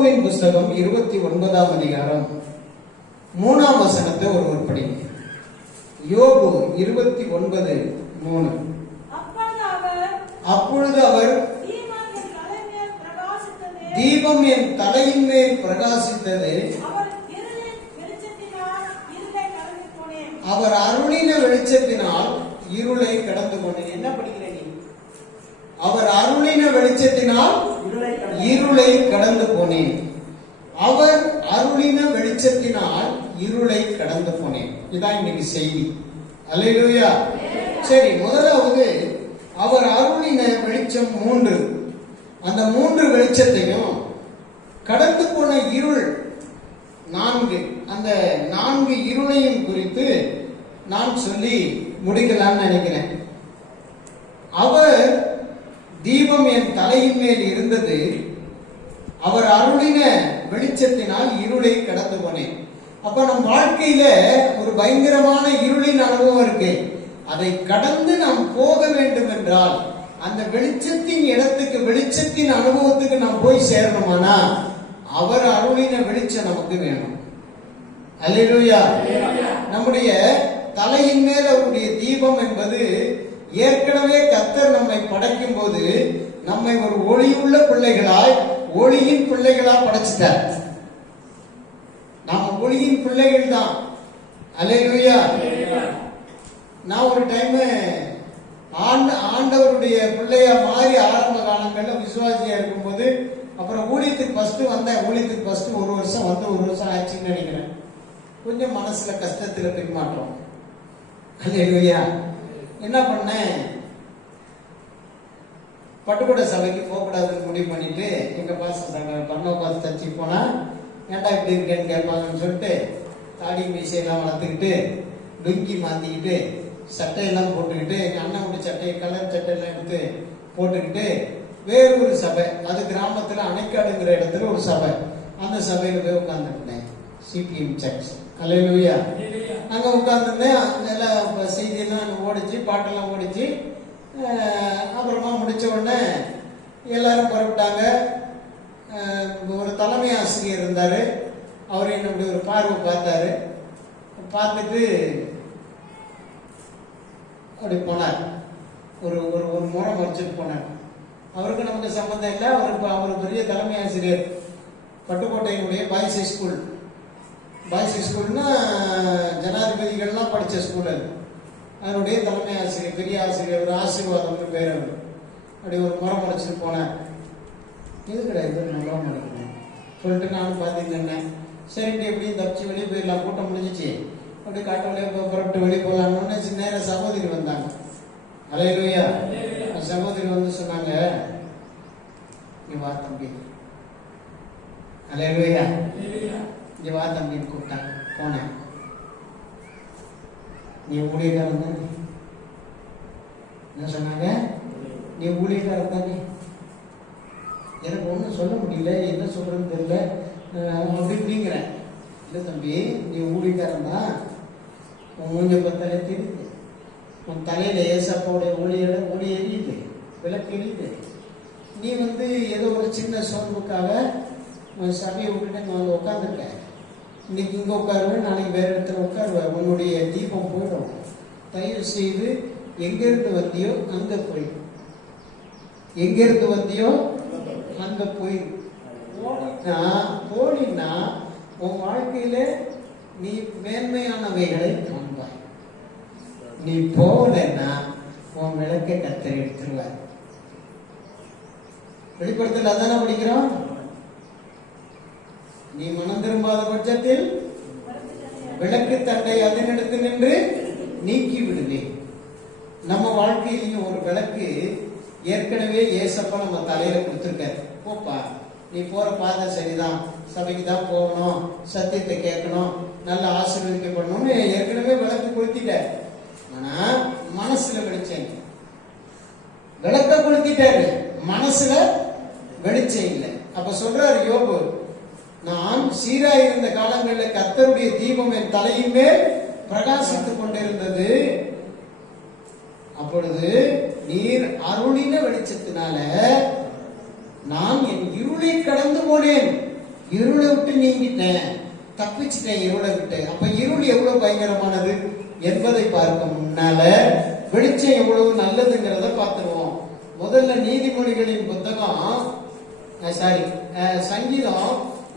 யோபுவின் புஸ்தகம் 29ஆம் அதிகாரம் 3ஆம் வசனத்தை ஒருவர் படிங்க. யோபு 29:3. அப்பொழுது அவர் தீபம் என் தலையின் மேல் பிரகாசித்தது, அவர் அருளின வெளிச்சத்தினால் இருளை கடந்து கொண்டேன். என்ன படிக்கிறேன்? அவர் அருளின வெளிச்சத்தினால் இருளை கடந்து போனேன். அவர் அருளின வெளிச்சத்தினால் இருளை கடந்து போனேன். இதான் இன்னைக்கு செய்தி. அல்லேலூயா. சரி, முதலாவது அவர் அருளின வெளிச்சம் 3. அந்த 3 வெளிச்சத்தையும் கடந்து போன இருள் 4, அந்த 4 இருளையும் குறித்து நான் சொல்லி முடிக்கலாம்னு நினைக்கிறேன். அவர் தீபம் என் தலையின் மேல் இருந்தது, அவர் அருளின வெளிச்சத்தினால் இருளை கடந்து போனேன். அப்ப நம் வாழ்க்கையில ஒரு பயங்கரமான இருளின் அனுபவம் இருக்கு. அதை கடந்து நாம் போக வேண்டும் என்றால் அந்த வெளிச்சத்தின் இடத்துக்கு, வெளிச்சத்தின் அனுபவத்துக்கு நாம் போய் சேரணுமானா அவர் அருளின வெளிச்சம் நமக்கு வேணும். அல்லேலூயா. நம்முடைய தலையின் மேல் அவருடைய தீபம் என்பது, ஏற்கனவே கர்த்தர் நம்மை படைக்கும் போது நம்மை ஒரு ஒளியுள்ள பிள்ளைகளாய், ஒளியின் பிள்ளைகளாய் படைச்சிட்டார். நாம ஒளியின் பிள்ளைகள் தான். அல்லேலூயா. நான் ஒரு டைம் ஆண்டவருடைய பிள்ளையா மாறி ஆரம்ப காலங்கள்ல விசுவாசியா இருக்கும்போது, அப்புறம் ஊழியத்துக்கு ஃபர்ஸ்ட் வந்தேன். ஊழியத்துக்கு ஃபர்ஸ்ட் 1 வருஷம் வந்து 1 வருஷம் ஆச்சுன்னு நினைக்கிறேன். கொஞ்சம் மனசுல கஷ்டத்துல பின்மாற்றம். அல்லேலூயா. என்ன பண்ணேன், பட்டுக்கோட்டை சபைக்கு போகக்கூடாதுன்னு முடிவு பண்ணிட்டு எங்க பாஸ்டர் தச்சு போனா, ஏன்டா இப்படி இருக்கேன்னு கேட்பாங்கன்னு சொல்லிட்டு தாடி மீசையெல்லாம் வளர்த்துக்கிட்டு, லுங்கி மாந்திக்கிட்டு, சட்டையெல்லாம் போட்டுக்கிட்டு, எங்க அண்ணன் விட்டு சட்டையை, கலர் சட்டையெல்லாம் எடுத்து போட்டுக்கிட்டு வேறு ஒரு சபை, அது கிராமத்துல அணைக்காடுங்கிற இடத்துல ஒரு சபை, அந்த சபையில போய் உட்கார்ந்துருந்தேன். CPM search. அல்லேலூயா. அங்க உட்கார்ந்துருந்தேன். நல்லா செய்தியெல்லாம் ஓடிச்சு, பாட்டெல்லாம் ஓடிச்சு. அப்புறமா முடிச்ச உடனே எல்லாரும் புறப்பட்டாங்க. ஒரு தலைமை ஆசிரியர் இருந்தாரு. அவர் என்னுடைய ஒரு பார்வை பார்த்தாரு. பார்த்துட்டு அப்படி போனார். ஒரு ஒரு முறை மறைச்சிட்டு போனார். அவருக்கு நமக்கு சம்பந்தம் இல்லை. அவர் பெரிய தலைமை ஆசிரியர். பட்டுக்கோட்டையினுடைய பாய்ஸ் ஸ்கூல். பாய்ஸ் ஸ்கூல்னா ஜனாதிபதிகள்லாம் படித்த ஸ்கூல் அது. அதனுடைய தலைமை ஆசிரியர், பெரிய ஆசிரியர், ஒரு ஆசீர்வாதம்னு பேர். அவர் அப்படி ஒரு முறை மறைச்சிட்டு போனார். இது கிடையாது, முறை மறைக்கணும் சொல்லிட்டு நானும் பார்த்துட்டு சரிட்டு எப்படியும் தப்பிச்சு வெளியே போயிடலாம், கூட்டம் முடிஞ்சிச்சு. அப்படி காட்டு வழியே புறப்பட்டு வெளியே போகலான்னு நேரம் சகோதரி வந்தாங்க. அல்லேலூயா. சகோதரி வந்து சொன்னாங்க, நீ வா தம்பி. அல்லேலூயா. இங்க வா தம்பின்னு கூப்பிட்டாங்க. போனேன். நீ ஊழியக்காரன் தானே? என்ன சொன்னாங்க? நீ ஊழியக்காரன் தானே? எனக்கு ஒன்றும் சொல்ல முடியல, என்ன சொல்றதுன்னு தெரியல அப்படிங்கிறேன். இல்லை தம்பி, நீ ஊழியக்காரன் தான். உன் மூஞ்ச பார்த்தாலே தெரியுது. உன் தலையில ஏசப்பாவுடைய ஒளி எரியுது, விளக்கு எரியுது. நீ வந்து ஏதோ ஒரு சின்ன சோர்வுக்காக சபையை விட்டுட்டு இங்கே வந்து உட்காந்துருக்க. இன்னைக்கு இங்கே உட்காருவேன், நாளைக்கு வேற இடத்துல உட்காருவேன். உன்னுடைய தீபம் போயிடும். தயவு செய்து எங்கிருந்து வந்தியோ அங்க போய், எங்கிருந்து வந்தியோ அங்க போய் போனா உன் வாழ்க்கையில நீ மேன்மையானவைகளை காண்பாய். நீ போகலன்னா உன் விளக்கை கர்த்தர் எடுத்துருவார். வெளிப்படுத்தல அதான படிக்கிறோம். நீ மனம் திரும்பாத பட்சத்தில் விளக்கு தட்டை அதனிடத்து நின்று நீக்கி விடுவேன். நம்ம வாழ்க்கையிலையும் ஒரு விளக்கு ஏற்கனவே ஏசப்பா நம்ம தலையில கொடுத்துருக்காரு. போப்பா, நீ போற பாதை சரிதான், சபைக்கு தான் போகணும், சத்தியத்தை கேட்கணும், நல்ல ஆசீர்வதிக்கப்படணும்னு ஏற்கனவே விளக்கு கொளுத்திட்ட. ஆனா மனசுல வெளிச்சம், விளக்க கொளுத்திட்டாரு, மனசுல வெளிச்சம் இல்லை. அப்ப சொல்றாரு யோபு, நான் சீராயிருந்த காலங்களில் கர்த்தருடைய தீபம் என் தலையின் மேல் பிரகாசித்துக் கொண்டிருந்தது. அப்பொழுது நீர் அருளின வெளிச்சத்தினால நான் என் இருளை கடந்து போனேன். இருளை விட்டு நீங்கிட்டேன், தப்பிச்சிட்டேன் இருளை விட்டு. அப்ப இருள் எவ்வளவு பயங்கரமானது என்பதை பார்க்க முன்னால வெளிச்சம் எவ்வளவு நல்லதுங்கிறத பார்த்துருவோம். முதல்ல நீதிமொழிகளின் புத்தகம் சங்கீதம்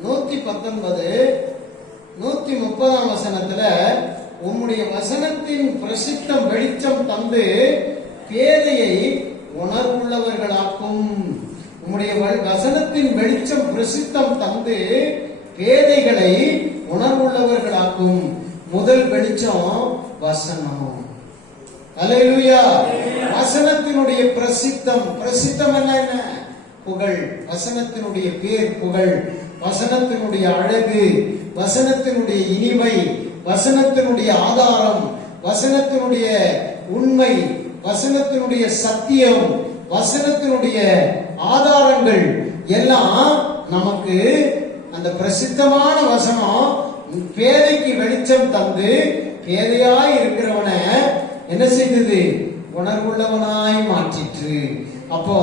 119 130 வசனத்துல, உம்முடைய வசனத்தின் பிரசித்தம் வெளிச்சம் தந்து பேதையை உணர்வுள்ளவர்களாக்கும். உம்முடைய வசனத்தின் வெளிச்சம் பிரசித்தம் தந்து பேதைகளை உணர்வுள்ளவர்களாக்கும். முதல் வெளிச்சம் வசனம். அல்லேலூயா. வசனத்தினுடைய பிரசித்தம். பிரசித்தம் என்ன? புகழ். வசனத்தினுடைய பேர் புகழ். வசனத்தினுடைய அழகு, வசனத்தினுடைய இனிமை, வசனத்தினுடைய ஆதாரம், வசனத்தினுடைய உண்மை, வசனத்தினுடைய சத்தியம், வசனத்தினுடைய ஆதாரங்கள் எல்லாம் நமக்கு அந்த பிரசித்தமான வசனம் பேதைக்கு வெளிச்சம் தந்து பேதையாய் இருக்கிறவனை என்ன செய்தது? உணர்வுள்ளவனாய் மாற்றிற்று. அப்போ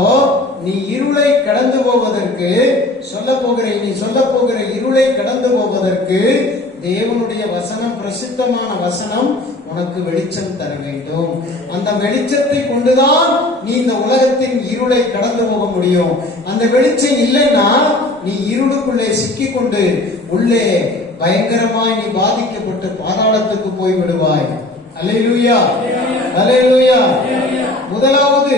நீ இருளை கடந்து போவதற்கு நீ சொல்ல போகிற இருளை கடந்து போவதற்கு தேவனுடைய வசனம், பிரசித்தமான வசனம் உனக்கு வெளிச்சம் தர வேண்டும். அந்த வெளிச்சத்தை கொண்டுதான் நீ இந்த உலகத்தின் இருளை கடந்து போக முடியும். அந்த வெளிச்சம் இல்லைன்னா நீ இருளுக்குள்ளே சிக்கிக்கொண்டு உள்ளே பயங்கரமாய் நீ பாதிக்கப்பட்டு பாதாளத்துக்கு போய் விடுவாய். அல்லேலூயா, அல்லேலூயா. முதலாவது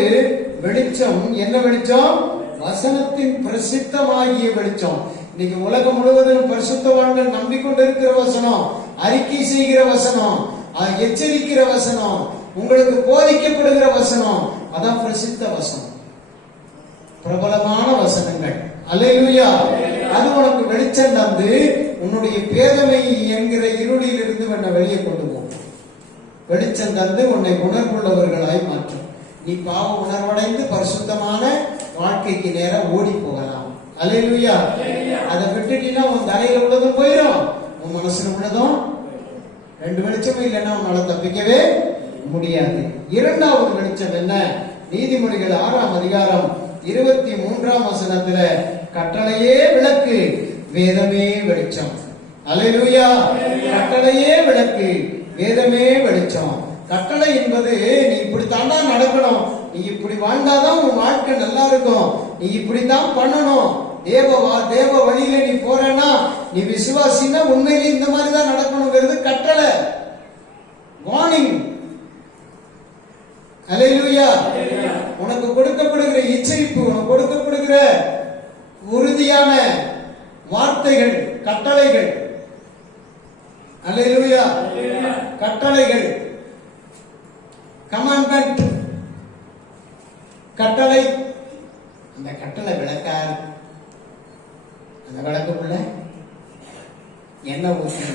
வெளிச்சம் என்ன வெளிச்சம்? வசனத்தின் பிரசித்தமாகிய வெளிச்சம். இன்னைக்கு உலகம் முழுவதும் பரிசுத்தவான்கள் நம்பிக்கொண்டிருக்கிற வசனம், அறிக்கை செய்கிற வசனம், எச்சரிக்கிற வசனம், உங்களுக்கு போதிக்கப்படுகிற வசனம், அதான் பிரசித்த வசனம், பிரபலமான வசனங்கள். அல்லேலூயா. அது உனக்கு வெளிச்சம் தந்து உன்னுடைய பேதமை என்கிற இருளில் இருந்து உன்னை வெளியே கொண்டு போகும். வெளிச்சம் தந்து உன்னை உணர்வுள்ளவர்களாய் மாற்றும். நீ பாவ உணர்வடைந்து பரிசுத்தமான வாழ்க்கைக்கு நேரம் ஓடி போகலாம். அல்லேலூயா. அதை விட்டுட்டீங்கன்னா உன் தலையில உள்ளதும் போயிடும், உன் மனசுல உள்ளதும். ரெண்டு வெளிச்சமும் இல்லைன்னா உன்னால தப்பிக்கவே முடியாது. இரண்டாவது வெளிச்சம் என்ன? நீதிமொழிகள் 6ஆம் அதிகாரம் 23ஆம் வசனத்துல, கட்டளையே விளக்கு, வேதமே வெளிச்சம். அல்லேலூயா. கட்டளையே விளக்கு, வேதமே வெளிச்சம். கட்டளை என்பது நீ இப்படித்தாண்டா நடக்கணும், நீ இப்படி வாழ்ந்தாதான் உன் வாழ்க்கை நல்லா இருக்கும், நீ இப்படித்தான் பண்ணணும், தேவ வழியில நீ போறேன்னா, நீ விசுவாசின்னா உண்மையிலே இந்த மாதிரி தான் நடக்கணுங்கிறது கட்டளை, வார்னிங். அல்லேலூயா. உனக்கு கொடுக்கப்படுகிற எச்சரிப்பு, உனக்கு கொடுக்கப்படுகிற உறுதியான வார்த்தைகள், கட்டளைகள். அல்லேலூயா. கட்டளைகள், கமாண்ட்மெண்ட், கட்டளை. அந்த கட்டளை விளக்கார், அந்த விளக்குக்குள்ள என்ன ஊற்று?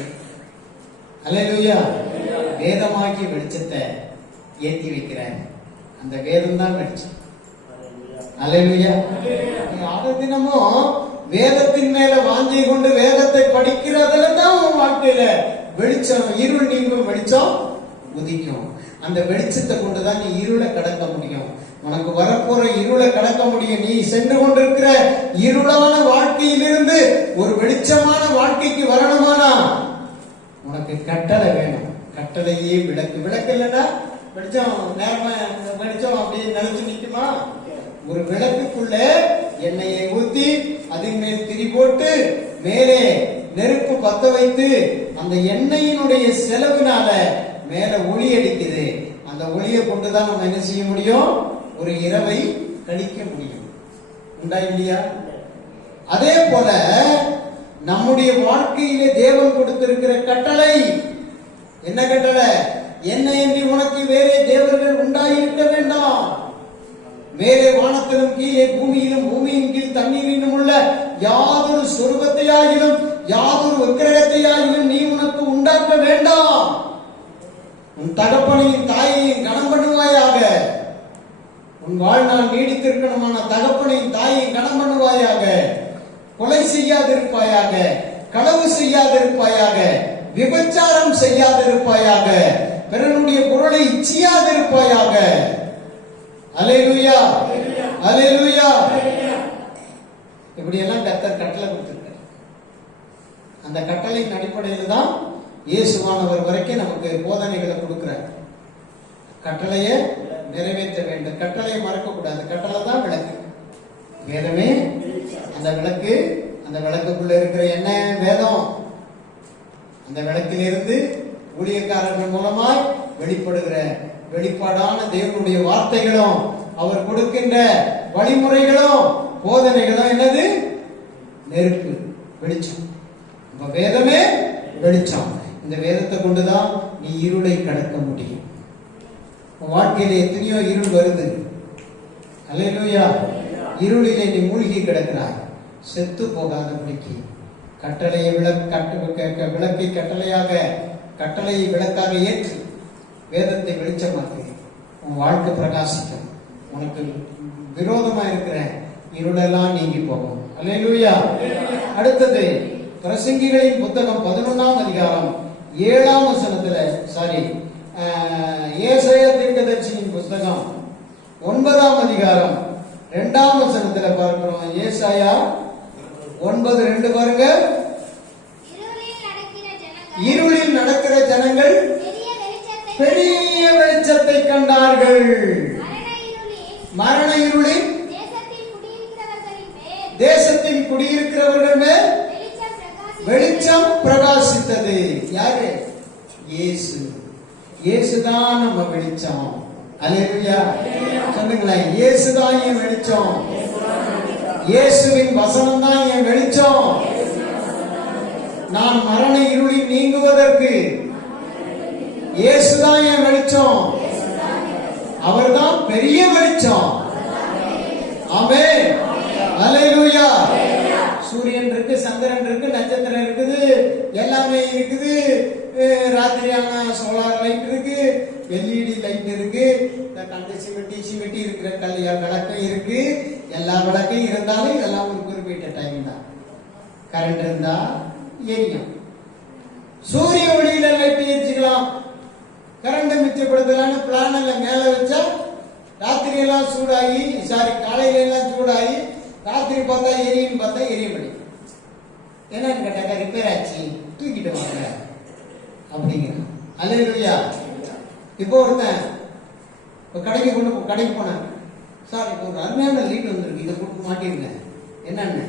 அல்லேலூயா. வேதமாக்கி வெளிச்சத்தை ஏற்றி வைக்கிறார். அந்த வேதம் தான் வெளிச்சம். அல்லேலூயா. தினமும் வேதத்தின் மேல வாங்கி கொண்டு வேதத்தை படிக்கிறதுல தான் உன் வாழ்க்கையில வெளிச்சம், இருள் நீங்கும், வெளிச்சம் உதிக்கும். அந்த வெளிச்சத்தை கொண்டுதான் நீ இருளை கடக்க முடியும். உனக்கு வரப்போற இருளை கடக்க முடியும். நீ சென்று கொண்டிருக்கிற இருளான வாழ்க்கையிலிருந்து ஒரு வெளிச்சமான வாழ்க்கைக்கு வரணுமானா உனக்கு கட்டளை வேணும். கட்டளையே விளக்கு. விளக்கு இல்லைன்னா வெளிச்சம் நேரமா வெளிச்சம் அப்படி நினைச்சு நிக்குமா? ஒரு விளக்குக்குள்ள எண்ணெயை ஊத்தி அதன் மேல் திரி போட்டு மேலே நெருப்பு பத்த வைத்து அந்த எண்ணெயினுடைய செலவினால மேல ஒளி அடிக்குது. அந்த ஒளியை கொண்டுதான் நம்ம என்ன செய்ய முடியும்? ஒரு இரவை கழிக்க முடியும். உண்டா இல்லையா? அதே போல நம்முடைய வாழ்க்கையிலே தேவன் கொடுத்திருக்கிற கட்டளை என்ன கட்டளை? என்னையன்றி உனக்கு வேறே தேவர்கள் உண்டாயிருக்க வேண்டாம். மேலே வானத்திலும் கீழே பூமியிலும் பூமியின் கீழ் தண்ணீரிலும் உள்ள யாதொரு சொருபத்தையாகிலும் யாதொரு விக்கிரகத்தையாகிலும் நீ உனக்கு உண்டாக்க வேண்டாம். உன் தகப்பனையும் தாயையும் கனம் பண்ணுவாயாக. உன் வாழ்நாள் நீடித்திருக்கணுமான தகப்பனையும் தாயையும் கனம் பண்ணுவாயாக. கொலை செய்யாதிருப்பாயாக, களவு செய்யாதிருப்பாயாக, விபச்சாரம் செய்யாதிருப்பாயாக, பிறனுடைய பொருளை இச்சியாதிருப்பாயாக. அல்லேலூயா, அல்லேலூயா. இப்படி எல்லாம் கர்த்தர் கட்டளை கொடுத்திருக்கார். அந்த கட்டளையின் அடிப்படையில் தான் இயேசுவானவர் வரைக்கும் நமக்கு போதனைகளை கொடுக்கிறார். கட்டளையை நிறைவேற்ற வேண்டும், கட்டளையை மறக்க கூடாது. கட்டளை தான் விளக்கு, வேதமே அந்த விளக்கு. அந்த விளக்குக்குள்ள இருக்கிற என்ன வேதம், அந்த விளக்கிலிருந்து ஊழியக்காரர்கள் மூலமாய் வெளிப்படுகிற வெளிப்பாடான தேவனுடைய வார்த்தைகளும் அவர் கொடுக்கின்ற வழிமுறைகளும் போதனைகளும் என்னது? நெருப்பு, வெளிச்சம். வேதமே வெளிச்சம். இந்த வேதத்தை கொண்டுதான் நீ இருளை கடக்க முடியும். வாழ்க்கையில எத்தனையோ இருள் வருது. அல்லேலூயா. இருளிலே நீ மூழ்கி கிடக்கிறாய். செத்து போகாதபடிக்கு கட்டளையை விளக்கை கட்டளையை விளக்காக ஏற்று வேதத்தை வெளிச்சமாக்கு. உன் வாழ்க்கை பிரகாசிக்கும். உனக்கு விரோதமா இருக்கிற இருளெல்லாம் நீங்கி போகும். அல்லேலூயா. அடுத்தது பிரசங்கிகளின் புத்தகம் 11ஆம் அதிகாரம் 7ஆம் வசனத்துல, ஏசாயா தீர்க்கதரிசியின் புத்தகம் 9ஆம் அதிகாரம் 2ஆம் வசனத்துல பார்க்கிறோம். ஏசாயா 9:2 பாருங்க. இருளில் நடக்கிற ஜனங்கள் பெரிய வெளிச்சத்தை கண்டார்கள். மரண இருளில் தேசத்தில் குடியிருக்கிறவர்கள் மேல் வெளிச்சம் பிரகாசித்தது. யாரு? இயேசு. இயேசுதான் நம்ம வெளிச்சம். அல்லேலூயா. சொல்லுங்களேன், இயேசுதான் என் வெளிச்சம். இயேசுவின் வசனம் தான் என் வெளிச்சம். நான் மரண இருளில் நீங்குவதற்கு இயேசுதான் என் வெளிச்சம். அவர்தான் பெரிய வெளிச்சம். ஆமென். அல்லேலூயா. சூரியன் இருக்கு, சந்திரன் இருக்கு, நட்சத்திரம் இருக்குது, எல்லாமே இருக்குது. ராத்திரியான சோலார் லைட் இருக்கு, எல்இடி லைட் இருக்கு, இந்த கண்டு சிமிட்டி இருக்கிற விளக்கம் இருக்கு. எல்லா விளக்கும் இருந்தாலும் இதெல்லாம் ஒரு குறிப்பிட்ட டைம் தான். கரண்ட் இருந்தா எரியும். சூரிய ஒளியில லைட் எரிச்சுக்கலாம். கரண்ட் மிச்சப்படுத்தலான்னு பிளான்ல மேல வச்சா ராத்திரி எல்லாம் சூடாகி, காலையில எல்லாம் சூடாகி, ராத்திரி பார்த்தா எரியும், பார்த்தா எரியபடி. என்னன்னு கேட்டாக்கா ரிப்பேர் ஆச்சு, தூக்கிட்டு வாங்க அப்படிங்கிறான். அல்லேலூயா. இப்போ ஒருத்தன் கடைக்கு போனேன். சார், இப்போ ஒரு அருமையான லைட் வந்திருக்கு, இதை போட்டு மாட்டிருங்க. என்னன்னு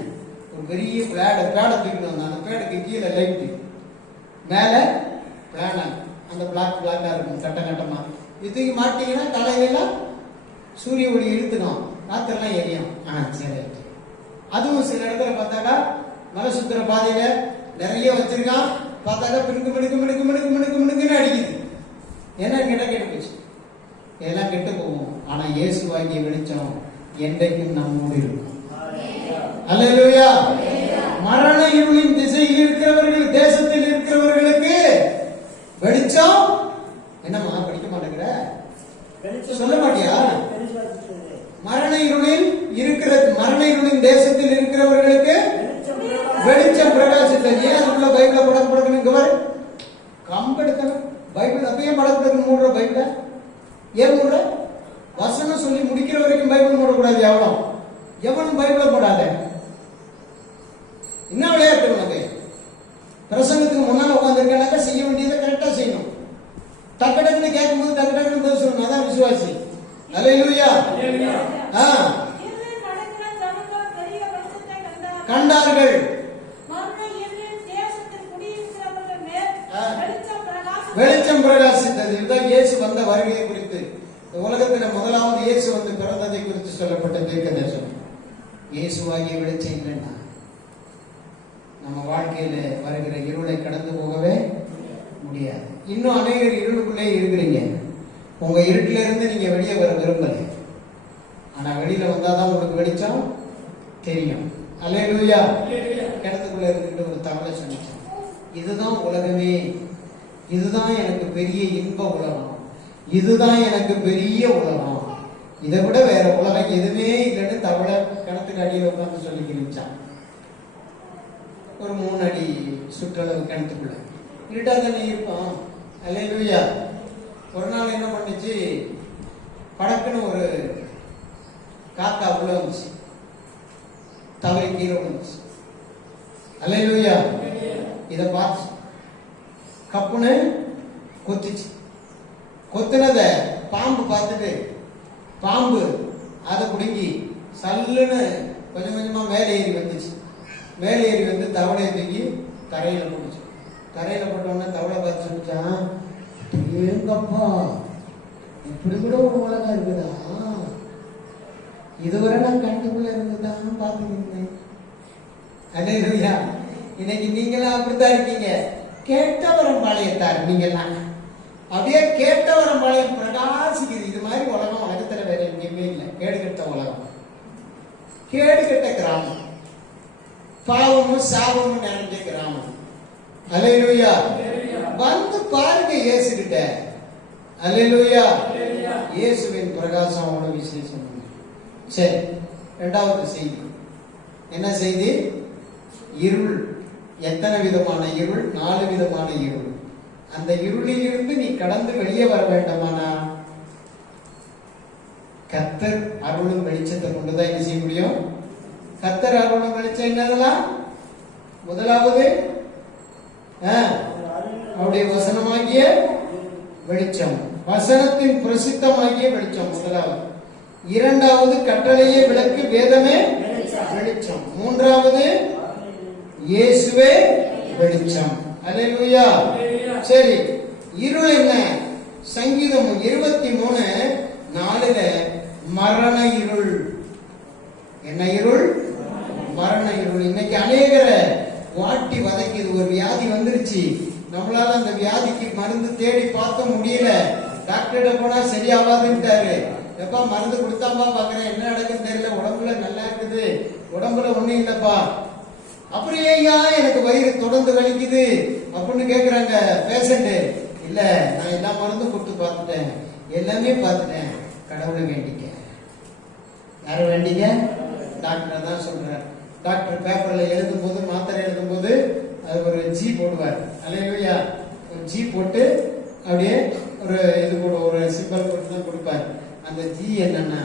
ஒரு பெரிய பேடை தூக்கிட்டு வந்தான். அந்த பேடுக்கு கீழே லைட்டு, மேல பிளான, அந்த பிளாக்கா இருக்கும் கட்டமா. இது தூக்கி மாட்டீங்கன்னா காலையிலாம் சூரிய ஒளி இழுத்துடும், ராத்திரெல்லாம் எரியும். சரி. அதுவும் சில இடத்துல பார்த்தாக்கா மலை சுத்திர பாதையில நிறைய வச்சிருக்கான். பார்த்தாக்கா மினுக்குன்னு அடிக்குது. என்னன்னு கேட்டா கெட்டு போச்சு. இதெல்லாம் கெட்டு போகும். ஆனா இயேசு வாங்கிய வெளிச்சம் என்றைக்கும் நம்மோடு இருக்கும். அல்லேலூயா. மரண இருளின் திசையில் இருக்கிறவர்கள், தேசத்தில் இருக்கிறவர்களுக்கு வெளிச்சம். என்னம்மா படிக்க மாட்டேங்கிற? சொல்ல மாட்டியா? மரண இருளின் தேசத்தில் இருக்கிறவர்களுக்கு வெளிச்சம் பிரகாசித்தது. ஏன் அதுக்குள்ள பைபிள படக்கணும்? இங்க வர கம்பெடுக்கணும். பைபிள் அப்பயே படக்கணும். மூடுற பைபிள ஏன் மூடுற? வசனம் சொல்லி முடிக்கிற வரைக்கும் பைபிள் மூடக்கூடாது. எவனும் பைபிள போடாத. என்ன விளையாட்டு உனக்கு? பிரசங்கத்துக்கு முன்னால உட்காந்துருக்கா செய்ய வேண்டியதை கரெக்டா செய்யணும். டக்குன்னு கேட்கும் போது டக்குன்னு பதில் சொல்லணும். அதான் விசுவாசி. அல்லேலூயா. கண்டார்கள். வெளிச்சம் பிரகாசித்தது. இதுதான் இயேசு வந்த வருகையை குறித்து, உலகத்தில் முதலாவது இயேசு வந்து பிறந்ததை குறித்து சொல்லப்பட்ட தீர்க்க தரிசனம். இயேசுவாகிய வெளிச்சம் இல்லைன்னா நம்ம வாழ்க்கையில வருகிற இருளை கடந்து போகவே முடியாது. இன்னும் அநேகர் இருளுக்குள்ளே இருக்கிறீங்க. உங்க இருட்டில இருந்து நீங்க வெளியே வர விரும்பல. ஆனா வெளியில வந்தாதான் உங்களுக்கு வெளிச்சம் தெரியும். அல்லேலூயா. கிணத்துக்குள்ள இருந்துட்டு ஒரு தவளை சொன்னேன், இதுதான் உலகமே, இதுதான் எனக்கு பெரிய இன்ப உலகம், இதுதான் எனக்கு பெரிய உலகம், இதை விட வேற உலகம் எதுவுமே இல்லைன்னு தவளை கிணத்துக்கு அடியில் உட்காந்து சொல்லி கிழிச்சான். ஒரு 3 அடி சுற்றளவு கிணத்துக்குள்ள இருட்டா தானே இருப்பான். அல்லேலூயா. ஒரு நாள் என்ன பண்ணுச்சு, படக்குன்னு ஒரு காக்கா உள்ள வந்துச்சு, தவறி கீழே வந்துச்சு. அல்லேலூயா. இத பார்த்து கப்புன்னு கொத்துச்சு. கொத்துனத பாம்பு பார்த்துட்டு பாம்பு அதை பிடுங்கி சல்லுன்னு கொஞ்சம் கொஞ்சமா மேலே ஏறி வந்துச்சு. மேலே ஏறி வந்து தவளையை தூக்கி தரையில போட்டுச்சு. தரையில போட்டோன்னா தவளை பார்த்து சொல்லிச்சான், எங்கப்பா இப்படி கூட ஒரு உலகம் இருக்குதா, இதுவரை நான் கண்டுக்குள்ள இருந்துதான் பார்த்துருந்தேன். அல்லேலூயா. இன்னைக்கு நீங்களாம் அப்படித்தான் இருக்கீங்க. கேட்டவரம் பாளையத்தார் நீங்கெல்லாம் அப்படியே கேட்டவரம் பாளையம் பிரகாசிக்குது. இது மாதிரி உலகம் உலகத்துல வேற எங்கேயுமே இல்லை. கேடுகட்ட உலகம், கேடுகட்ட கிராமம், பாவமும் சாபமும் நிறைஞ்ச கிராமம். அல்லேலூயா. வந்து பாருங்க இயேசு கிட்ட. அல்லேலூயா. இயேசுவின் பிரகாசம் அவ்வளவு விசேஷம். சரி, இரண்டாவது செய்தி என்ன செய்தி? இருள். எத்தனை விதமான இருள்? 4 விதமான இருள். அந்த இருளில் இருந்து நீ கடந்து வெளியே வர வேண்டாமானா கர்த்தர் அருளும் வெளிச்சத்தை கொண்டுதான் என்ன செய்ய முடியும்? கர்த்தர் அருளும் வெளிச்சம் என்னதெல்லாம்? முதலாவது அவருடைய வசனமாகிய வெளிச்சம், வசனத்தின் பிரசித்தமாகிய வெளிச்சம் முதலாவது. இரண்டாவது கட்டளையே விளக்கு, வேதமே வெளிச்சம். மூன்றாவது இயேசுவே வெளிச்சம். அல்லேலூயா. சரி, இருள் என்ன? சங்கீதம் 23:4 மரண இருள். என்ன இருள்? மரண இருள். இன்னைக்கு அநேகரை வாட்டி வதைக்குது. ஒரு வியாதி வந்துருச்சு, நம்மளால அந்த வியாதிக்கு மருந்து தேடி பார்க்க முடியல. டாக்டர்கிட்ட போனா சரியாவாதுன்ட்டாரு. எப்பா மருந்து கொடுத்தாப்பா பாக்குறேன், என்ன நடக்குன்னு தெரியல, உடம்புல நல்லா இருக்குது, உடம்புல ஒண்ணும் இல்லப்பா. அப்புறம் ஏயா எனக்கு வயிறு தொடர்ந்து வலிக்குது அப்படின்னு கேக்குறாங்க பேஷண்ட். இல்ல, நான் எல்லா மருந்தும் கொடுத்து பார்த்துட்டேன், எல்லாமே பார்த்துட்டேன், கடவுளை வேண்டிக்க. யார வேண்டிக்க? டாக்டர் தான் சொல்றார். டாக்டர் பேப்பர்ல எழுதும் போது, மாத்திரை எழுதும் போது அது ஒரு ஜி போடுவார். அல்லேலூயா. ஒரு ஜி போட்டு அப்படியே ஒரு இது கூட ஒரு சிம்பல் போட்டு தான் கொடுப்பார். அந்த ஜி என்னன்னா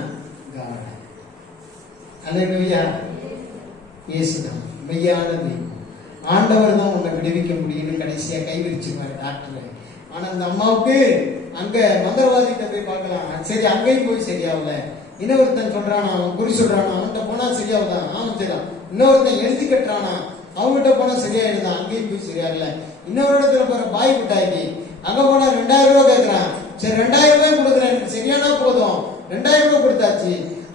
காட். அல்லேலூயா. இயேசுதான் மெய்யான தெய்வம். ஆண்டவர் தான் உன்னை விடுவிக்க முடியும்னு கடைசியா கை விரிச்சுப்பாரு டாக்டர். ஆனா அந்த அம்மாவுக்கு அங்க மந்திரவாதிகிட்ட போய் பார்க்கலாம், சரி அங்கேயும் போய் சரியாகல. இன்னொருத்தன் சொல்றானா, அவன் குறி சொல்றானா, அவன்கிட்ட போனா சரியாகுதான், அவன் சரிதான். இன்னொருத்தன் எழுதி கட்டுறானா, அவங்ககிட்ட போனா சரியாயிடுதான், அங்கேயும் போய் சரியாகல. இன்னொரு இடத்துல போற பாய் மிட்டாய்க்கு அங்க போனா 2000 ரூபாய் கேட்கறான். சரி 2000 ரூபாய் கொடுக்குறேன், சரியானா போதும், 2000 ரூபாய் கொடுத்தாச்சு,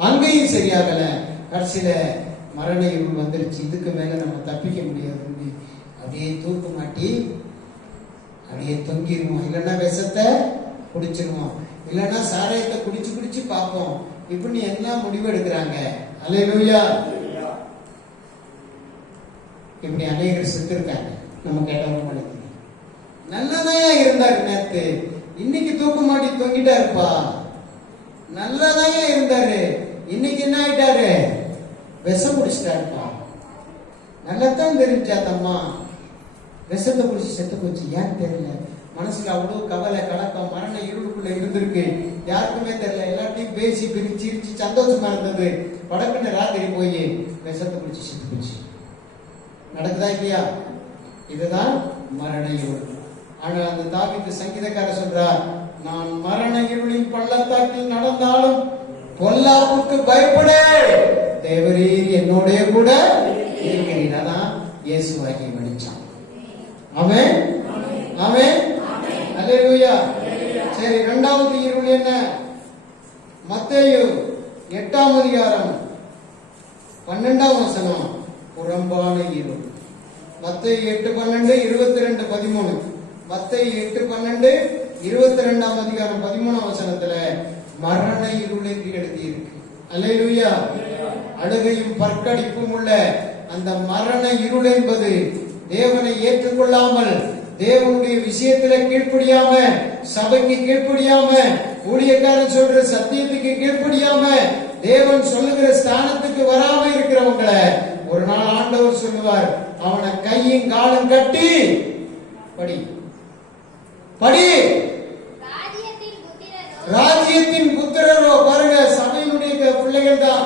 அங்கேயும் சரியாகல. கடைசியில மரண இருள் வந்துருச்சு. இதுக்கு மேல நம்ம தப்பிக்க முடியாது. அப்படியே தூக்கு மாட்டி அப்படியே தொங்கிடுவோம். இல்லைன்னா விஷத்தை குடிச்சிருவோம், இல்லைன்னா சாராயத்தை குடிச்சு குடிச்சு பார்ப்போம். இப்படி எல்லாம் முடிவு எடுக்கிறாங்க. அல்லேலூயா. இப்படி அநேகர் செத்து இருக்காங்க. நம்ம கேட்டவங்க பண்ணுங்க. நல்லதாயா இருந்தாரு நேத்து, இன்னைக்கு தூக்கு மாட்டி தொங்கிட்டாருப்பா. நல்லதாயா இருந்தாரு, இன்னைக்கு என்ன ஆயிட்டாரு? விஷம் குடிச்சிட்டாருப்பா. நல்லதான் தெரிஞ்சாத்தம்மா, விஷத்தை குடிச்சு செத்து போச்சு. ஏன் தெரியல. மனசுல அவ்வளவு கவலை, கலக்கம், மரண இருளுக்குள்ள இருந்திருக்கு. யாருக்குமே தெரியல. எல்லாத்தையும் பேசி பிரிச்சு சந்தோஷமா இருந்தது. வடக்குன்னு ராத்திரி போய் விஷத்தை குடிச்சு செத்து போச்சு. நடக்குதா இல்லையா? இதுதான் மரண இருள். ஆனா அந்த தாவீது சங்கீதக்கார சொல்றார், நான் மரண இருளின் பள்ளத்தாக்கில் நடந்தாலும் பொல்லாப்புக்கு பயப்படே, தேவரீர் என்னோட கூட இருக்கிறீர். அதான் இயேசுவாகிய வெளிச்சம். ஆமென், ஆமென், அல்லேலூயா. சரி, இரண்டாவது இருள் என்ன? மத்தேயு 8:12 புறம்பான இருள். மத்தேயு 8:12, 22, 13. மத்தேயு 8:12, 22 13 மரண இருள் என்று எழுதியிருக்கு. அல்லேலூயா. அழுகையும் பற்கடிப்பும் உள்ள அந்த மரண இருள் என்பது தேவனை ஏற்றுக்கொள்ளாமல், தேவனுடைய விஷயத்துல கீழ்ப்படியாம, சபைக்கு கீழ்ப்படியாம, ஊழியக்காரன் சொல்ற சத்தியத்துக்கு கீழ்ப்படியாம, தேவன் சொல்லுகிற ஸ்தானத்துக்கு வராம இருக்கிறவங்களை ஒரு நாள் ஆண்டவர் சொல்லுவார், அவனை கையும் காலும் கட்டி படி படி. ராஜ்யத்தின் புத்திரரோ, பாருங்க, சபையினுடைய பிள்ளைகள் தான்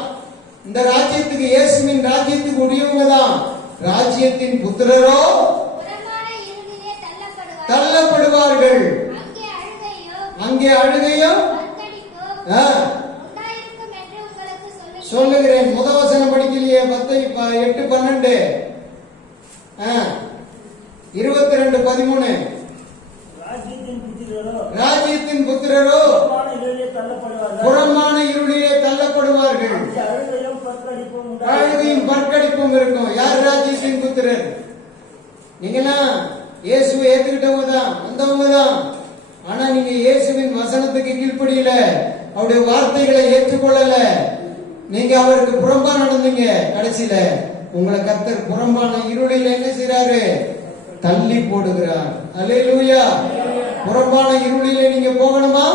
இந்த ராஜ்யத்துக்கு, இயேசுவின் ராஜ்யத்துக்கு உரியவங்க தான். ராஜ்யத்தின் புத்திரரோ தள்ளப்படுவார்கள். அங்கே அழுகையும் சொல்லுகிறேன். முதவசனம் படிக்கலையே, 8:12 22:13. ராஜ்யத்தின் புத்திரரோ புறம்பான இருளிலே தள்ளப்படுவார்கள். அழுகையும் பற்கடிப்பும் இருக்கும். யார் ராஜ்யத்தின் புத்திரர்? நீங்களாம் இயேசுவை ஏத்துக்கிட்டவங்க தான், வந்தவங்க தான். ஆனா நீங்க இயேசுவின் வசனத்துக்கு கீழ்ப்படியல, அவருடைய வார்த்தைகளை ஏற்றுக்கொள்ளல. நீங்க அவருக்கு புறம்பா நடந்தீங்க. கடைசியில உங்களை கர்த்தர் புறம்பான இருளில் என்ன செய்றாரு? தள்ளி போடுகிறார். அல்லேலூயா. புறம்பான இருளிலே நீங்க போகணுமா?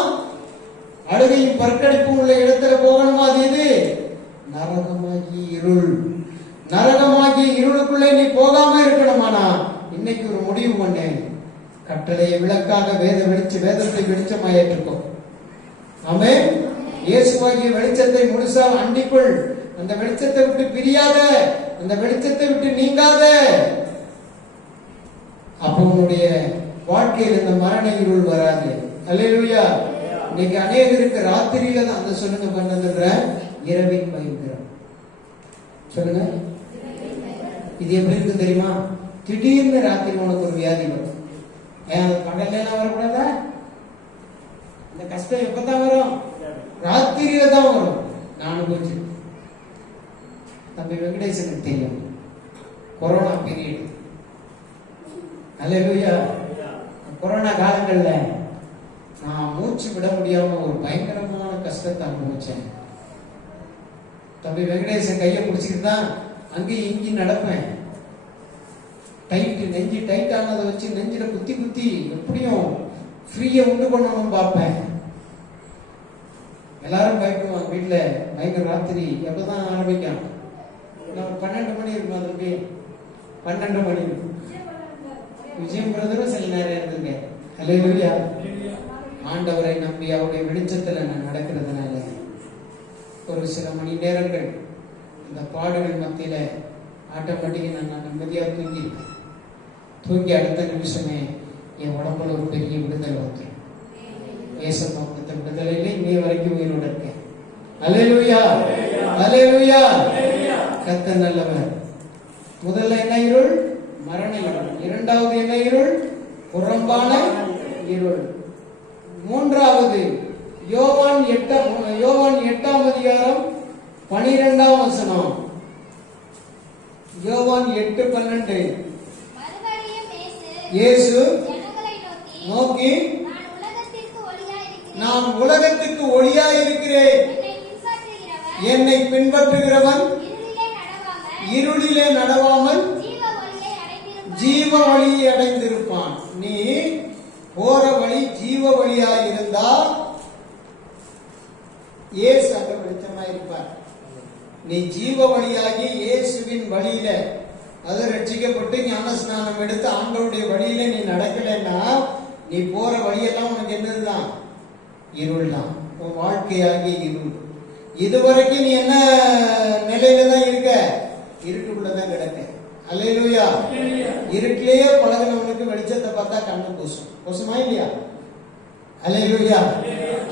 அழுகையும் பற்கடிப்பும் உள்ள இடத்துல போகணுமா? அது எது? நரகமாகி இருள். நரகமாகி இருளுக்குள்ளே நீ போகாம இருக்கணுமானா இன்னைக்கு ஒரு முடிவு பண்ணு. கட்டளையை விளக்காக வேதத்தை வெளிச்சமா ஏற்றுக்கோ. ஆமென். இயேசுவாகிய வெளிச்சத்தை முழுசா அண்டிக்குள். அந்த வெளிச்சத்தை விட்டு பிரியாத, அந்த வெளிச்சத்தை விட்டு நீங்காத. அப்போ உன்னுடைய வாழ்க்கையில் இந்த மரண இருள் வராது. அல்லேலூயா. இன்னைக்கு அநேகருக்கு ராத்திரியில தான் அந்த சொல்லுங்க பண்ணுற இரவின் பயங்கரம். சொல்லுங்க, இது எப்படி இருக்கு தெரியுமா? திடீர்னு ராத்திரி உனக்கு ஒரு வியாதி வரும். ஏன் பகல்ல எல்லாம் வரக்கூடாதா? இந்த கஷ்டம் எப்பதான் வரும்? ராத்திரியில தான் வரும். நானும் கொஞ்சம் தம்பி வெங்கடேசனுக்கு தெரியும். Corona period. அல்லேலூயா. கொரோனா காலங்கள்ல நான் மூச்சு விட முடியாம ஒரு பயங்கரமான கஷ்டத்தை அனுபவிச்சேன். தம்பி வெங்கடேசன் கையை பிடிச்சிக்கிட்டு தான் அங்கேயும் இங்கேயும் நடப்பேன். நெஞ்சு டைட் ஆனதை வச்சு நெஞ்சில குத்தி எப்படியும் ஃப்ரீயா உண்டு பண்ணணும்னு பார்ப்பேன். எல்லாரும் பயப்படுவாங்க. வீட்டுல பயங்கர ராத்திரி எப்பதான் ஆரம்பிக்கும்? 12 மணி இருக்கும். அதுக்கு 12 மணி விஜயம் பிரதரும் சில நேரம் இருந்துங்க. அல்லேலூயா. ஆண்டவரை நம்பி அவருடைய வெளிச்சத்துல நான் நடக்கிறதுனால ஒரு சில மணி நேரங்கள் இந்த பாடுகள் மத்தியில ஆட்டோமேட்டிக்கா நான் நிம்மதியா தூங்கி அடுத்த நிமிஷமே என் உடம்புல ஒரு பெரிய விடுதலை வந்துடும். ஏசப்பா கொடுத்த விடுதலையில இன்னை வரைக்கும் உயிரோட இருக்கேன். அல்லேலூயா. அல்லேலூயா. கர்த்தர் நல்லவர். முதல்ல என்ன இருள்? மரண இருள். இரண்டாவது என்ன இருள்? புறம்பான இருள். மூன்றாவது யோவான் 8ஆம் அதிகாரம் 12ஆம் வசனம். யோவான் 8:12. இயேசு நோக்கி, நான் உலகத்துக்கு ஒளியாய் இருக்கிறேன். என்னை பின்பற்றுகிறவன் இருளிலே நடவாமல் ஜீவ வழியை அடைந்திருப்பான். நீ போற வழி ஜீவ வழியாய் இருந்தா இயேசு அங்க வெளிச்சமாய் இருப்பார். நீ ஜீவ வழியாகி இயேசுவின் வழியில அது ரட்சிக்கப்பட்டு ஞான ஸ்நானம் எடுத்து ஆண்டவருடைய வழியில நீ நடக்கலைன்னா நீ போற வழியெல்லாம் உனக்கு என்னதுதான்? இருள் தான். உன் வாழ்க்கையாகி இருள். இதுவரைக்கும் நீ என்ன நிலையில தான் இருக்க? இருட்டுக்குள்ளதான் கிடக்க. அல்லேலூயா. இருட்டிலேயே பழகினவனுக்கு வெளிச்சத்தை பார்த்தா கண்ணு கூசுமா இல்லையா? அல்லேலூயா.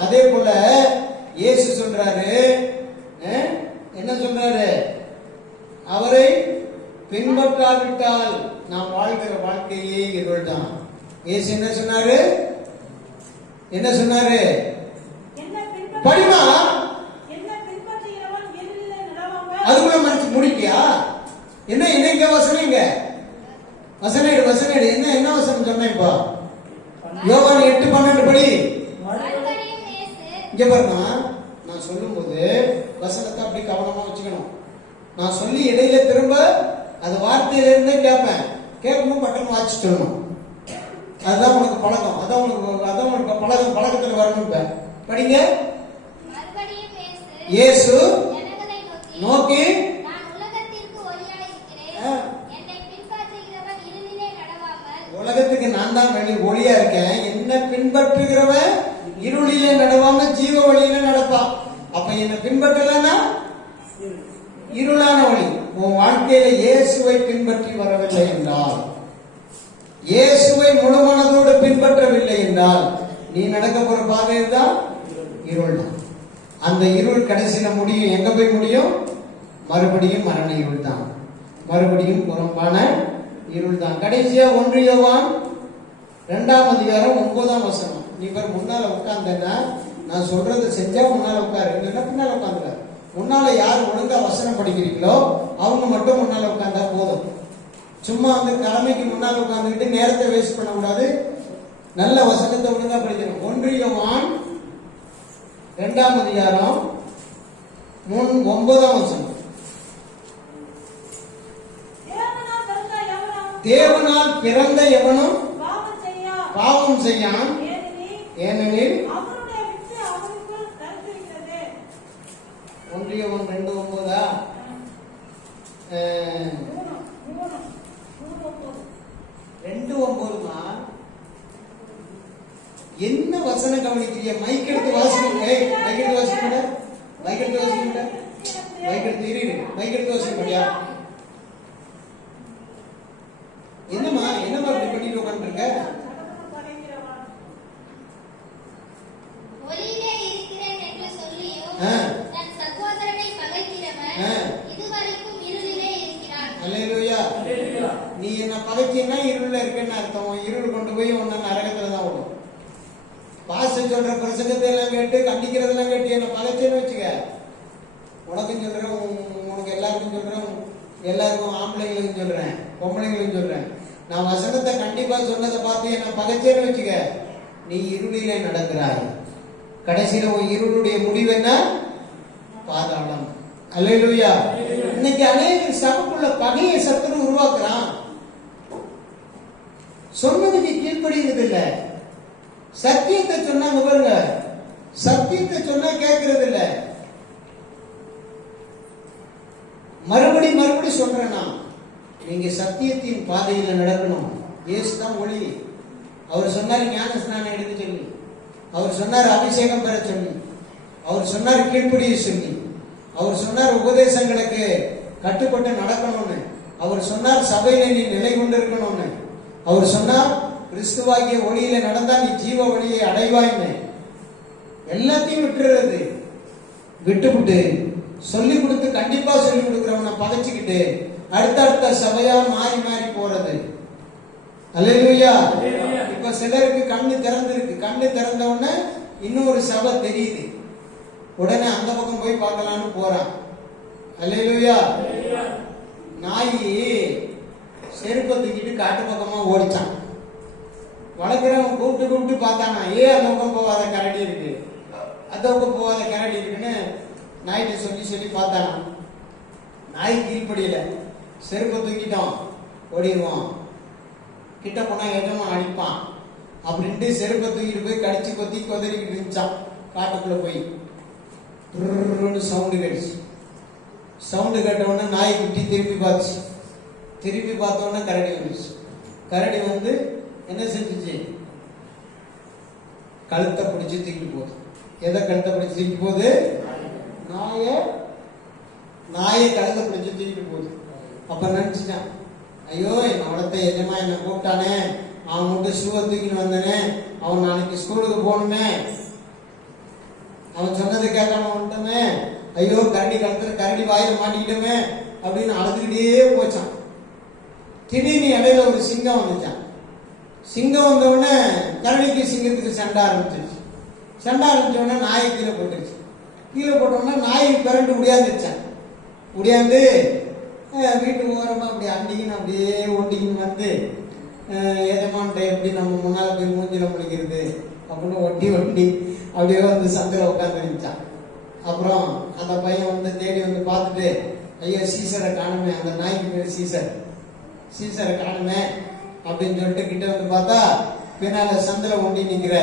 அதே போல இயேசு சொல்றாரு, என்ன சொல்றாரு? அவரை பின்பற்றாவிட்டால் நாம் வாழ்கிற வாழ்க்கையே இருள் தான். இயேசு என்ன சொன்னாரு? என்ன சொன்னாரு? படிமா அதுக்குள்ள மறைச்சு முடிக்கியா? என்ன இன்னைக்கு வசனங்க வசனேடு என்ன வசனம் சொன்ன? இப்போ யோவான் 8:12 படி. இங்க பாருங்க, நான் சொல்லும் போது வசனத்தை அப்படி கவனமா வச்சுக்கணும். நான் சொல்லி இடையில திரும்ப அது வார்த்தையில இருந்தே கேட்பேன். கேட்கணும் பட்டன் வாட்சி சொல்லணும். அதுதான் உனக்கு பழக்கம். அதான் உனக்கு பழக்கத்துல வரணும். படிங்க. இயேசு நோக்கி, உலகத்துக்கு நான் தான் ஒளியா இருக்கேன். என்ன பின்பற்றுகிறவன் இருளிலே நடவாம ஜீவ வழியில நடப்பான். அப்ப என்ன பின்பற்றலன்னா இருளான வழி. உன் வாழ்க்கையில இயேசுவை பின்பற்றி வரவில்லை என்றால், இயேசுவை முழு மனதோடு பின்பற்றவில்லை என்றால் நீ நடக்க போற பாதை தான் இருள் தான். அந்த இருள் கடைசியில முடியும், எங்க போய் முடியும்? மறுபடியும் மரண இருள் தான், மறுபடியும் புறம்பான இருள் தான். கடைசியா 1 யோவான் 2ஆம் அதிகாரம் 9ஆம் வசனம். நீ பேர் முன்னால உட்கார்ந்தேன்னா நான் சொல்றதை செஞ்சா முன்னால உட்காரு, இல்லைன்னா பின்னால உட்காந்துக்க. முன்னால யார் ஒழுங்கா வசனம் படிக்கிறீங்களோ அவங்க மட்டும் முன்னால உட்கார்ந்தா போதும். சும்மா வந்து கடமைக்கு முன்னால உட்கார்ந்துக்கிட்டு நேரத்தை வேஸ்ட் பண்ண கூடாது. நல்ல வசனத்தை ஒழுங்கா படிக்கணும். 1 யோவான் 2ஆம் அதிகாரம் 9ஆம் வசனம். தேவனால் பிறந்த எவனும் பாவம் செய்யான், ஏனெனில் 1 யோவான் 2:9 2:9 என்ன வசனம் கவனிக்கிறீங்க? மைக் எடுத்து வாசிக்கணும். மைக் எடுத்து வாசிக்கணும்டா, மைக் எடுத்து வாசிக்கணும்டா, மைக் எடுத்து மைக் எடுத்து வாசிக்கணும்யா. என்னம்மா இப்படி பண்ணிட்டு உட்காந்துருக்க? நீ என்ன பகைச்சின்னா இருள இருக்குன்னு அர்த்தம். இருள் கொண்டு போய் உன்ன நரகத்துல தான் விடும். பாஸ்டர் சொல்ற பிரசங்கத்தை எல்லாம் கேட்டு கண்டிக்கிறதெல்லாம் கேட்டு என்ன பகைச்சேன்னு வச்சுக்க, உனக்கும் சொல்றேன், உனக்கு எல்லாருக்கும் சொல்றேன், எல்லாருக்கும் ஆம்பளைங்களுக்கும் சொல்றேன், பொம்பளைங்களுக்கும் சொல்றேன். நான் வசனத்தை கண்டிப்பா சொன்னதை பார்த்து என்ன பகைச்சேன்னு வச்சுக்க, நீ இருளிலே நடக்கிறாய். கடைசியில உன் இருளுடைய முடிவு என்ன? பாதாளம். அல்லேலூயா. இன்னைக்கு அநேக சபைக்குள்ள பகையை சத்துரு உருவாக்குறான். சொன்னதுக்கு கீழ்படுகிறது இல்ல. சத்தியத்தை சொன்னாங்க பாருங்க, சத்தியத்தை சொன்னா கேட்கறது இல்ல. மறுபடி சொல்றேன்னா, நீங்க சத்தியத்தின் பாதையில நடக்கணும். இயேசுதான் ஒளி. அவர் சொன்னார் ஞான ஸ்நானம் எடுக்க சொல்லி, அவர் சொன்னார் அபிஷேகம் பெற சொல்லி, அவர் சொன்னார் கீழ்ப்படிய சொல்லி, அவர் சொன்னார் உபதேசங்களுக்கு கட்டுப்பட்டு நடக்கணும்னு, அவர் சொன்னார் சபையில நீ நிலை கொண்டிருக்கணும்னு, அவர் சொன்னார் கிறிஸ்துவாகிய ஒளியில நடந்தா நீ ஜீவ ஒளியை அடைவாய்ன்னு. எல்லாத்தையும் விட்டுறது, விட்டுவிட்டு சொல்லி கொடுத்து கண்டிப்பா சொல்லி கொடுக்கிறவனை பகைச்சுக்கிட்டு அடுத்த சபையா மாறி மாறி போறது. அல்லேலூயா. இப்ப சிலருக்கு கண்ணு திறந்திருக்கு, கண்ணு திறந்த உடனே இன்னொரு சபை தெரியுது, உடனே அந்த பக்கம் போய் பார்க்கலான்னு போறான். அல்லேலூயா. நாய் செருப்பை தூக்கிட்டு காட்டு பக்கமா ஓடிச்சான். வளர்க்குறவன் கூப்பிட்டு பார்த்தானா, அந்த பக்கம் போகாத கரடி இருக்கு, அந்த பக்கம் போகாத கரடி இருக்குன்னு நாய்கிட்ட சொல்லி பார்த்தானா. நாய் கீழ்படியில, செருப்பை தூக்கிட்டோம் ஓடிடுவான். கிட்ட போனா எஜமான் அடிப்பான் அப்படின்ட்டு செருப்பை தூக்கிட்டு போய் கடிச்சு கொத்தி கொதறிக்கிட்டு இருந்துச்சான். காட்டுக்குள்ள போய் சவுண்டு கேட்டுச்சு. சவுண்டு கேட்ட உடனே நாய் குட்டி திரும்பி பார்த்துச்சு. திரும்பி பார்த்த உடனே கரடி வந்துச்சு. கரடி வந்து என்ன செஞ்சிச்சு? கழுத்தை பிடிச்சு தூக்கிட்டு போகுது. எதை கழுத்தை பிடிச்சு தூக்கிட்டு போகுது? நாயை கழுத்தை பிடிச்சு தூக்கிட்டு போகுது. அப்ப நினைச்சுட்டான், ஐயோ என் உடத்தை எஜமா என்ன கூப்பிட்டானே, அவன் மட்டும் ஷூவை தூக்கிட்டு வந்தானே, அவன் நாளைக்கு ஸ்கூலுக்கு போகணுமே, அவன் சொன்னதை கேட்காம வந்துட்டோமே, ஐயோ கரடி கழுத்துல கரடி வாயில மாட்டிக்கிட்டோமே அப்படின்னு அழுதுகிட்டே போச்சான். திடீர்னு இடையில ஒரு சிங்கம் வந்துச்சான். சிங்கம் வந்த உடனே கரடிக்கு சிங்கத்துக்கு சண்டை ஆரம்பிச்சிருச்சு. சண்டை ஆரம்பிச்ச உடனே நாயை கீழே போட்டுருச்சு. கீழே போட்ட உடனே நாய் பிறண்டு உடையாந்துருச்சான். உடையாந்து வீட்டு ஓரமா அப்படி அண்டிக்கின்னு அப்படியே ஒண்டிக்கின்னு வந்து எஜமான்ட்ட எப்படி நம்ம முன்னால போய் மூஞ்சில முடிக்கிறது அப்படின்னு ஒண்டி அப்படியே வந்து சந்தில உட்காந்து இருந்துச்சான். அப்புறம் அந்த பையன் வந்து தேடி வந்து பார்த்துட்டு, ஐயோ சீசரை காணுமே, அந்த நாய்க்கு பேர் சீசரை காணுமே அப்படின்னு சொல்லிட்டு கிட்ட வந்து பார்த்தா பின்னால சந்தில ஒண்டி நிக்கிற.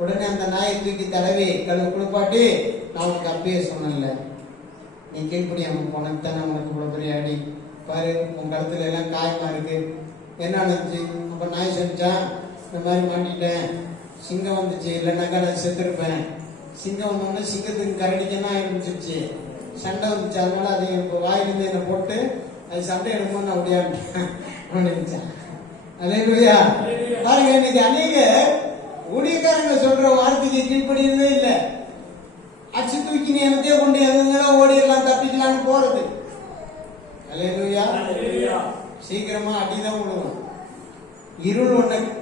உடனே அந்த நாயை தூக்கி தடவி குளிப்பாட்டி, நான் உனக்கு அப்பயே சொன்னேன்ல, நீ கீழ்படியாம போனதான் உனக்கு இவ்வளவு பெரிய அடி பாரு, உன் கழுத்துல எல்லாம் காயமா இருக்கு, என்ன நடந்துச்சு? அப்ப நாய் சொல்லிச்சான், இந்த மாதிரி மாட்டிட்டேன், சிங்கம் வந்துச்சு, இல்லைன்னாக்கா நான் செத்துருப்பேன். சிங்கம் வந்தோடனே சிங்கத்துக்கு கரடிக்கன்னா ஆரம்பிச்சிருச்சு, சண்டை வந்துச்சு, அதனால அது இப்போ வாயிலிருந்து என்னை போட்டு அது சண்டை எடுக்கும்போது நான் முடியாட்டேன். அல்லேலூயா. பாருங்க, இன்னைக்கு அநேக ஊழியக்காரங்க சொல்ற வார்த்தைக்கு கீழ்ப்படியவே இல்லை. அச்சு தூக்கி நேரத்தையே கொண்டு எங்கெல்லாம் ஓடிடலாம் தப்பிக்கலாம்னு போறது. அல்லேலூயா. சீக்கிரமா அடிதான் விடுவோம். இருள் ஒண்ணு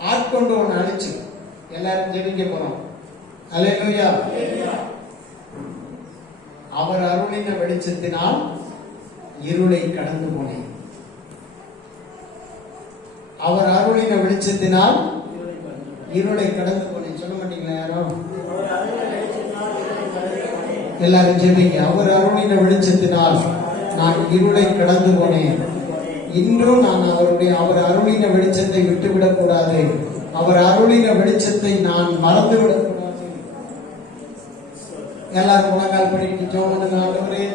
ஆட்கொண்டு ஒண்ணு அழிச்சு எல்லாரும் ஜெபிக்க போறோம். அல்லேலூயா. அவர் அருளின வெளிச்சத்தினால் இருளை கடந்து போனேன். அவர் அருளின வெளிச்சத்தினால் இருளை கடந்து போனேன். சொல்ல மாட்டீங்களா யாரும்? எல்லாரும் ஜெபிங்க. அவர் அருளின வெளிச்சத்தினால் நான் இருளை கடந்து போனேன். இன்றும் நான் அவர் அருளின வெளிச்சத்தை விட்டுவிடக் கூடாது. அவர் அருளின வெளிச்சத்தை நான் மறந்துவிடக் கூடாது. எல்லாரும் முழங்கால் படிட்டு ஜெபம் பண்ணுங்க. ஆண்டவரே,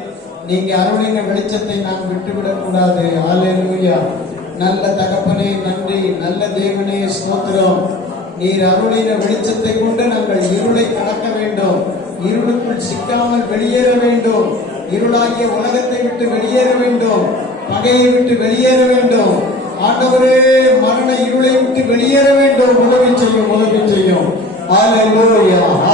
நீங்க அருளின வெளிச்சத்தை நான் விட்டுவிடக் கூடாது. அல்லேலூயா. நல்ல தகப்பனே நன்றி. நல்ல தேவனே ஸ்தோத்திரம். நீர் அருளின வெளிச்சத்தை கொண்டு நாங்கள் இருளை கடக்க வேண்டும். இருளுக்குள் சிக்காமல் வெளியேற வேண்டும். இருளாகிய உலகத்தை விட்டு வெளியேற வேண்டும். பகையை விட்டு வெளியேற வேண்டும். ஆண்டவரே, மரண இருளை விட்டு வெளியேற வேண்டும். உதவி செய்யும், உதவி செய்யும். அல்லேலூயா.